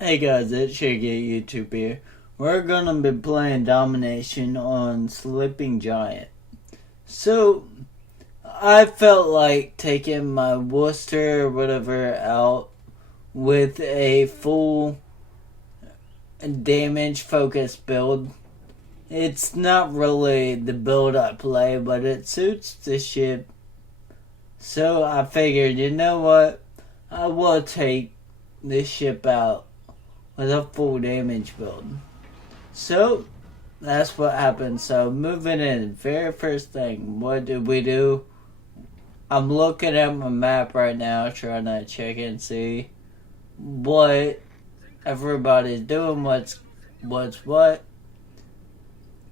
Hey guys, Itzshaggy YouTube here. We're gonna be playing Domination on Sleeping Giant. So, I felt like taking my Worcester or whatever out with a full damage focused build. It's not really the build I play, but it suits the ship. So I figured, you know what? I will take this ship out with a full damage build. So, that's what happened. So, moving in, very first thing, what did we do? I'm looking at my map right now, trying to check and see what everybody's doing, what's what,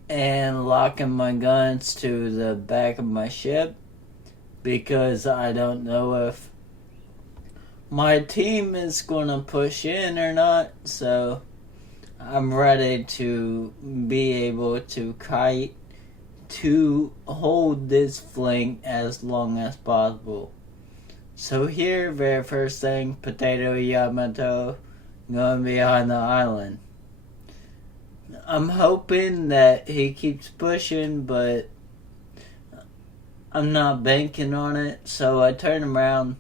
and locking my guns to the back of my ship because I don't know if my team is going to push in or not. So, I'm ready to be able to kite to hold this flank as long as possible. So here, very first thing, Potato Yamato going behind the island. I'm hoping that he keeps pushing, but I'm not banking on it. So I turn around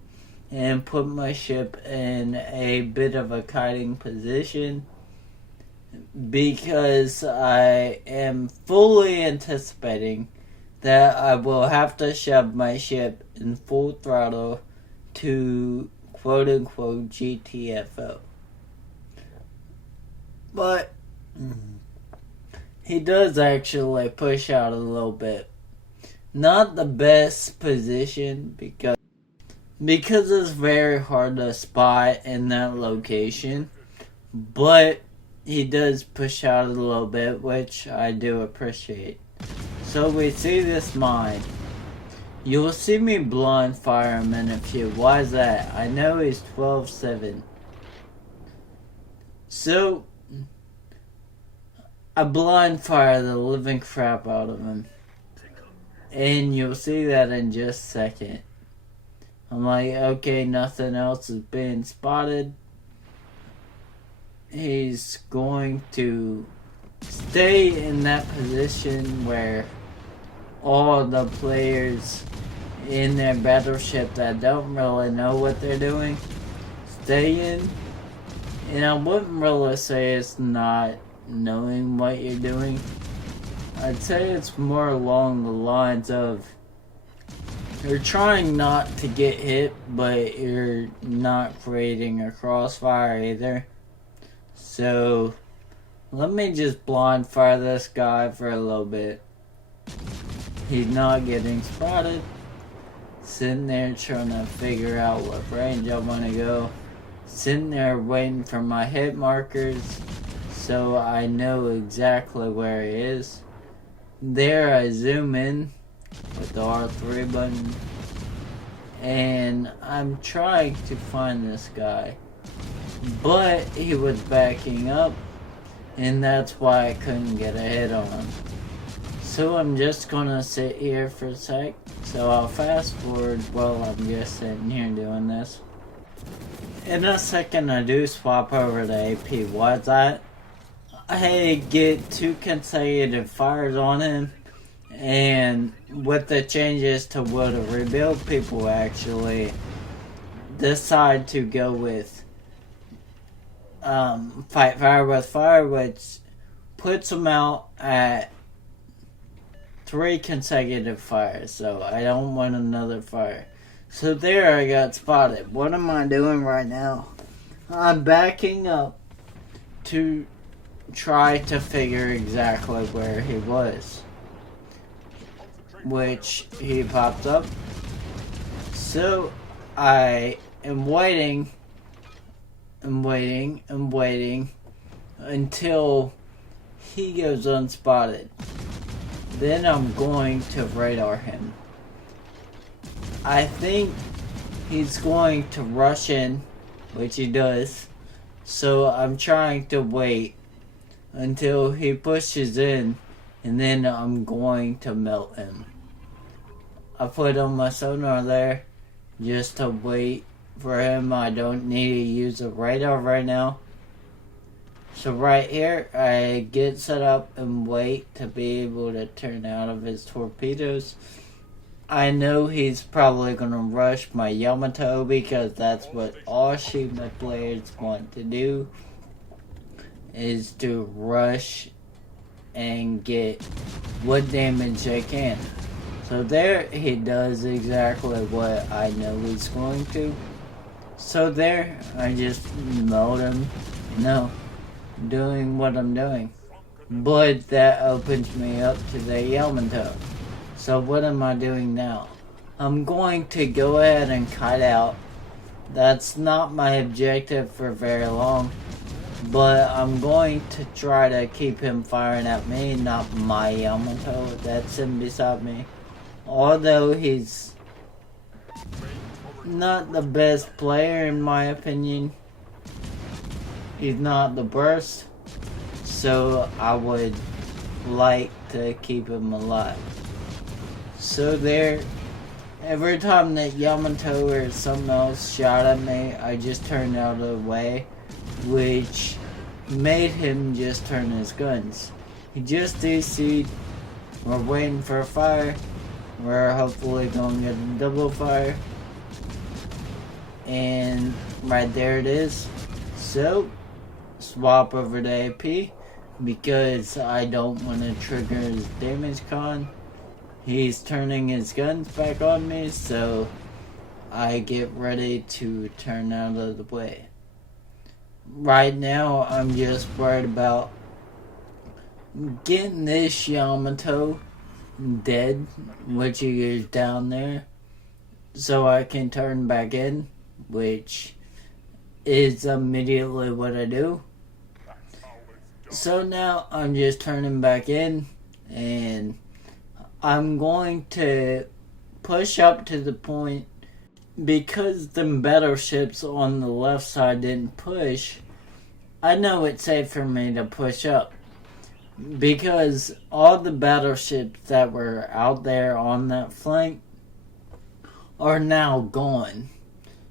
and put my ship in a bit of a kiting position, because I am fully anticipating that I will have to shove my ship in full throttle to quote-unquote GTFO. But he does actually push out a little bit. Not the best position because it's very hard to spot in that location, but he does push out a little bit, which I do appreciate. So we see this mine. You'll see me blind fire him in a few. Why is that? I know he's 12-7. So, I blind fire the living crap out of him. And you'll see that in just a second. I'm like, okay, nothing else is being spotted. He's going to stay in that position where all the players in their battleship that don't really know what they're doing stay in. And I wouldn't really say it's not knowing what you're doing. I'd say it's more along the lines of you're trying not to get hit, but you're not creating a crossfire either. So, let me just blind fire this guy for a little bit. He's not getting spotted. Sitting there trying to figure out what range I want to go. Sitting there waiting for my hit markers so I know exactly where he is. There I zoom in with the R3 button. And I'm trying to find this guy. But he was backing up, and that's why I couldn't get a hit on him. So I'm just gonna sit here for a sec. So I'll fast forward while I'm just sitting here doing this. In a second I do swap over to AP. Why is that? I get 2 consecutive fires on him, and with the changes to what to rebuild, people actually decide to go with fight fire with fire, which puts them out at 3 consecutive fires. So I don't want another fire. So there I got spotted. What am I doing right now? I'm backing up to try to figure exactly where he was, which he popped up. So I am waiting until he goes unspotted. Then I'm going to radar him. I think he's going to rush in, which he does. So I'm trying to wait until he pushes in, and then I'm going to melt him. I put on my sonar there just to wait for him. I don't need to use a radar right now. So right here, I get set up and wait to be able to turn out of his torpedoes. I know he's probably going to rush my Yamato because that's what all Shima players want to do, is to rush and get what damage they can. So there, he does exactly what I know he's going to. So there, I just mowed him, doing what I'm doing. But that opens me up to the Yamato. So what am I doing now? I'm going to go ahead and kite out. That's not my objective for very long. But I'm going to try to keep him firing at me, not my Yamato that's him beside me. Although he's not the best player in my opinion. He's not the worst. So I would like to keep him alive. So there, every time that Yamato or something else shot at me, I just turned out of the way, which made him just turn his guns. He just DC'd. We're waiting for a fire. We're hopefully going to get a double fire. And right there it is. So, swap over to AP because I don't want to trigger his damage con. He's turning his guns back on me, so I get ready to turn out of the way. Right now, I'm just worried about getting this Yamato dead, which he is down there, so I can turn back in, which is immediately what I do. So now I'm just turning back in, and I'm going to push up to the point, because the battleships on the left side didn't push. I know it's safe for me to push up, because all the battleships that were out there on that flank are now gone.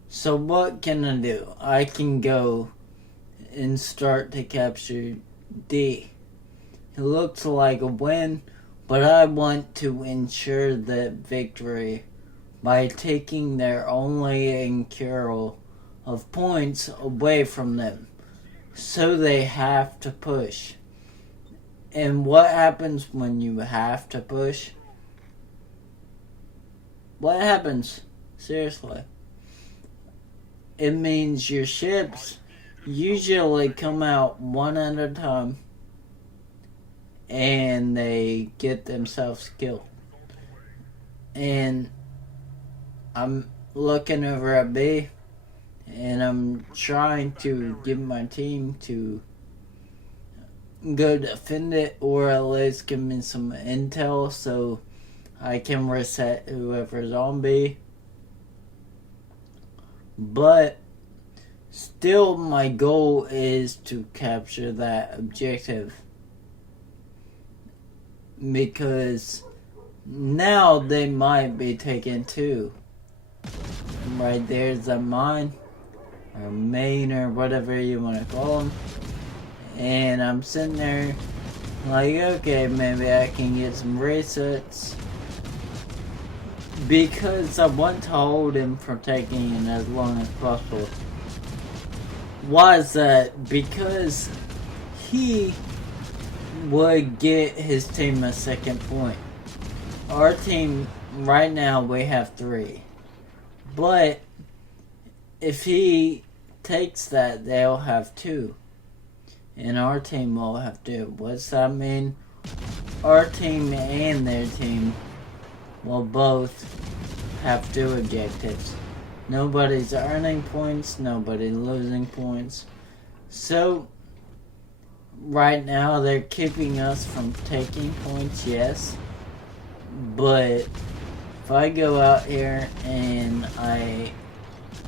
So what can I do? I can go and start to capture D. It looks like a win, but I want to ensure that victory by taking their only incurable of points away from them. So they have to push. And what happens when you have to push? What happens? Seriously. It means your ships usually come out one at a time and they get themselves killed. And I'm looking over at B and I'm trying to give my team to go defend it, or at least give me some intel so I can reset whoever's on B. But still, my goal is to capture that objective, because now they might be taken too. Right there's a mine, or main, or whatever you want to call them. And I'm sitting there like, okay, maybe I can get some resets, because I want to hold him from taking it as long as possible. Why is that? Because he would get his team a second point. Our team, right now, we have 3. But if he takes that, they'll have 2. And our team will have 2. What's that mean? Our team and their team will both have 2 objectives. Nobody's earning points, nobody's losing points. So, right now they're keeping us from taking points, yes. But if I go out here and I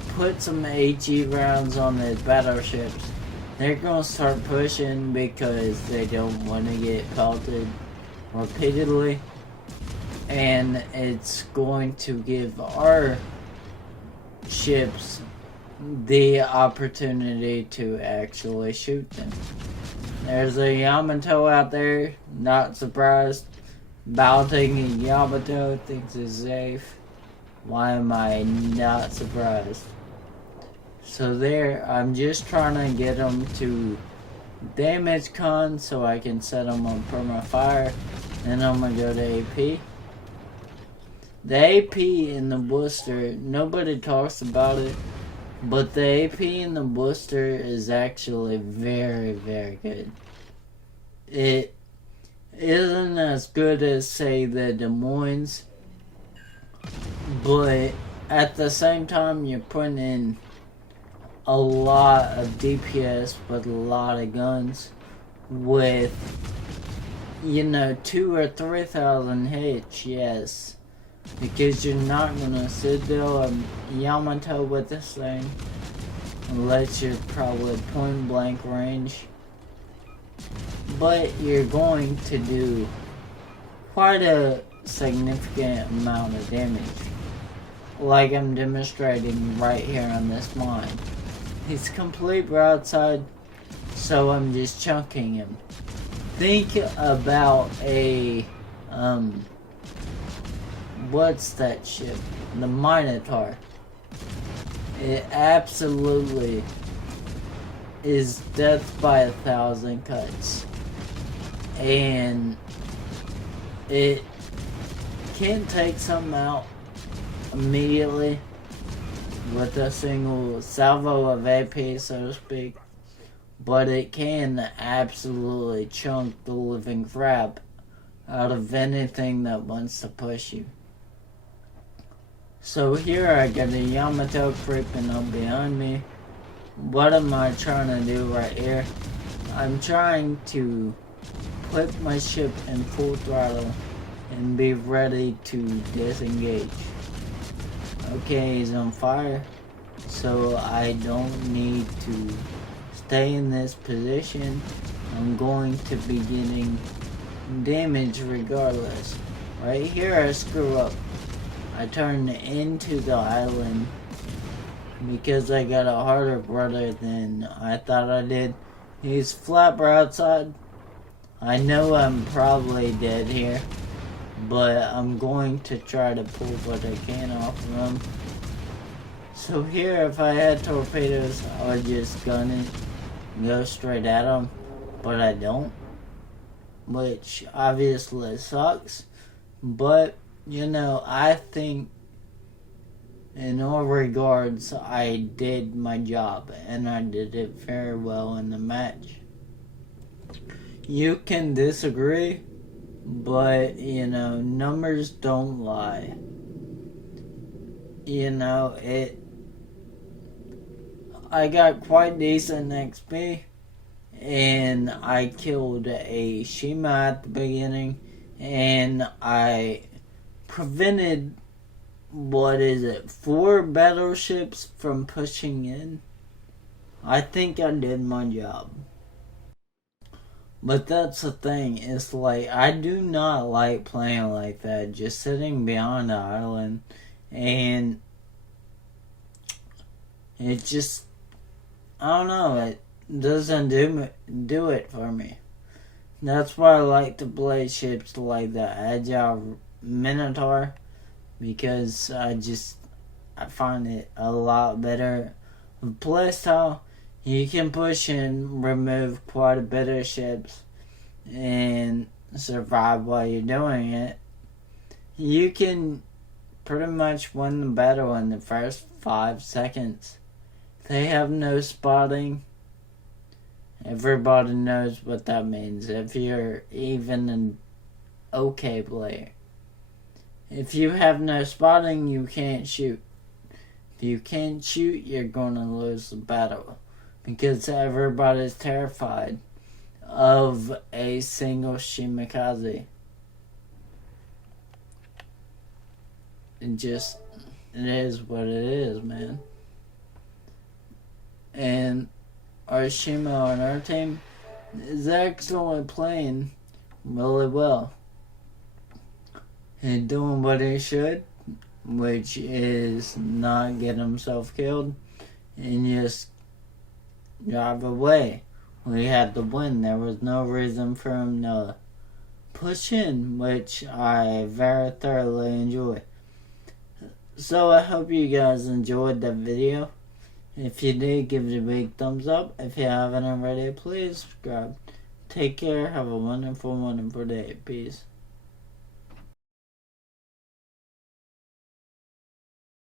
put some HE rounds on the battleships, they're going to start pushing because they don't want to get pelted repeatedly. And it's going to give our ships the opportunity to actually shoot them. There's a Yamato out there, not surprised. Balting and Yamato thinks it's safe. Why am I not surprised? So there, I'm just trying to get them to damage con so I can set them on perma fire. Then I'm gonna go to AP. The AP in the booster, nobody talks about it, but the AP in the booster is actually very, very good. It isn't as good as, say, the Des Moines, but at the same time, you're putting in a lot of DPS with a lot of guns with, 2,000 or 3,000 hits, yes. Because you're not gonna sit there and Yamato with this thing unless you're probably point blank range. But you're going to do quite a significant amount of damage. Like I'm demonstrating right here on this mine. He's complete broadside, so I'm just chunking him. Think about a, what's that ship? The Minotaur. It absolutely is death by 1,000 cuts. And it can take something out immediately with a single salvo of AP, so to speak. But it can absolutely chunk the living crap out of anything that wants to push you. So here I got a Yamato creeping up behind me. What am I trying to do right here? I'm trying to put my ship in full throttle and be ready to disengage. Okay, he's on fire, so I don't need to stay in this position. I'm going to be getting damage regardless. Right here I screw up. I turn into the island because I got a harder brother than I thought I did. He's flat broadside. I know I'm probably dead here, but I'm going to try to pull what I can off of him. So here, if I had torpedoes, I would just gun it and go straight at him, but I don't, which obviously sucks. But I think in all regards I did my job, and I did it very well in the match. You can disagree, but numbers don't lie. I got quite decent XP, and I killed a Shima at the beginning, and I prevented 4 battleships from pushing in. I think I did my job. But that's the thing, it's like, I do not like playing like that, just sitting behind the island, and it just, I don't know, it doesn't do it for me. That's why I like to play ships like the Agile Minotaur, because I find it a lot better playstyle. You can push and remove quite a bit of ships and survive while you're doing it. You can pretty much win the battle in the first 5 seconds. They have no spotting. Everybody knows what that means if you're even an okay player. If you have no spotting, you can't shoot. If you can't shoot, you're gonna lose the battle, because everybody's terrified of a single Shimikaze. It is what it is, man. And our Shima on our team is actually playing really well and doing what he should, which is not get himself killed and just drive away. we had to win. There was no reason for him to push in, which I very thoroughly enjoy. So I hope you guys enjoyed the video. If you did, give it a big thumbs up. If you haven't already, please subscribe. Take care. Have a wonderful, wonderful day. Peace.